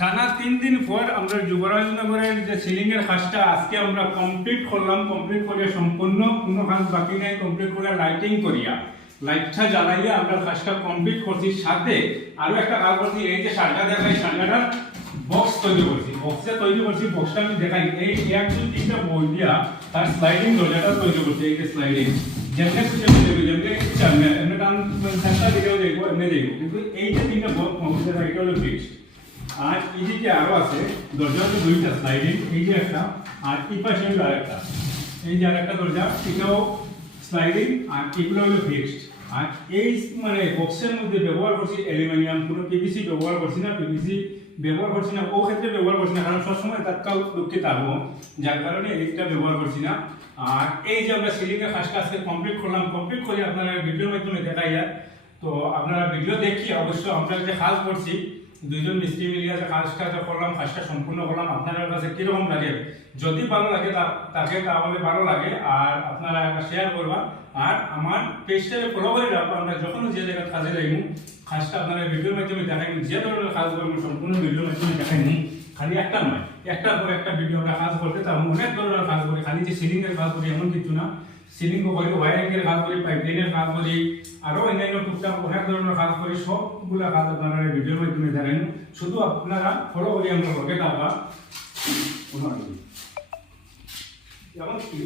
টানা 3 দিন পর আমরা যুবরাজনগরের যে সিলিং এর কাজটা আজকে আমরা কমপ্লিট করলাম। কমপ্লিট করে সম্পূর্ণ কোনো কাজ বাকি নাই, কমপ্লিট করে লাইটিং করিয়া লাইটটা জ্বালাইয়া আমরা কাজটা কমপ্লিট করছি। সাথে আরো একটা কাজ করছি, এই যে সারটা দেখাই, সারটার বক্স তৈরি করছি। বক্সে তৈরি করছি, বক্সটা আমি দেখাই। এই 1 2 3টা বই দিয়া তার স্লাইডিং দরজাটা তৈরি করছি। এই যে স্লাইডিং যেমনি খুশি দেবে, যেমনি ইচ্ছা এমনি টান চেষ্টা দিকেও দেখবো, এমনি দেখবো, কিন্তু এই যে 3টা বক্স এটা হলো ফিক্সড। আর এদিকে আরো আছে, দরজা হচ্ছে 2টা স্লাইডিং, এই যে একটা, আর এই পাশে হলো আরেকটা। এই যে আরেকটা দরজা, এটাও স্লাইডিং, আর এগুলো হলো ফিক্সড। আর এই মানে বক্সের মধ্যে ব্যবহার করছি অ্যালুমিনিয়াম, কোনো পিভিসি ব্যবহার করছি না। পিভিসি ব্যবহার করছি না, ও ক্ষেত্রে ব্যবহার করছি না, কারণ সবসময় তাৎকাল লোককে থাকবো, যার কারণে এদিকটা ব্যবহার করছি না। আর এই যে আমরা সিলিং এর কাজটা আজকে কমপ্লিট করলাম, কমপ্লিট করে আপনারা ভিডিওর মাধ্যমে দেখাই যায়। তো আপনারা ভিডিও দেখি অবশ্যই আমরা যে কাজ করছি, দুইজন মিস্ত্রি মিলিয়ে যে কাজটা করলাম, কাজটা সম্পূর্ণ করলাম, আপনার কাছে কিরকম লাগে? যদি ভালো লাগে তাকে তাহলে ভালো লাগে, আর আপনারা একটা শেয়ার করবা, আর আমার পেজটাকে ফলো করে রাখবো। আমরা যখন যে জায়গায় কাজে যাইব, কাজটা আপনারা ভিডিওর মাধ্যমে দেখাই, যে ধরনের কাজ করবো সম্পূর্ণ ভিডিওর মাধ্যমে দেখাই। খালি একটা নয়, একটার পর একটা ভিডিও আমরা কাজ করতে থাকবো। অনেক ধরনের কাজ করি, খালি যে সিলিং এর কাজ করি এমন কিছু না। সিলিং করি, ওয়ারিং এর কাজ করি, পাইপলাইনের কাজ করি, আরো অন্যান্য টুকটাক অনেক ধরনের কাজ করি। সবগুলা কাজ আপনারা ভিডিওর মাধ্যমে দেখেন। শুধু আপনারা ফলো করি আমরা করতে থাকবা। যেমন কি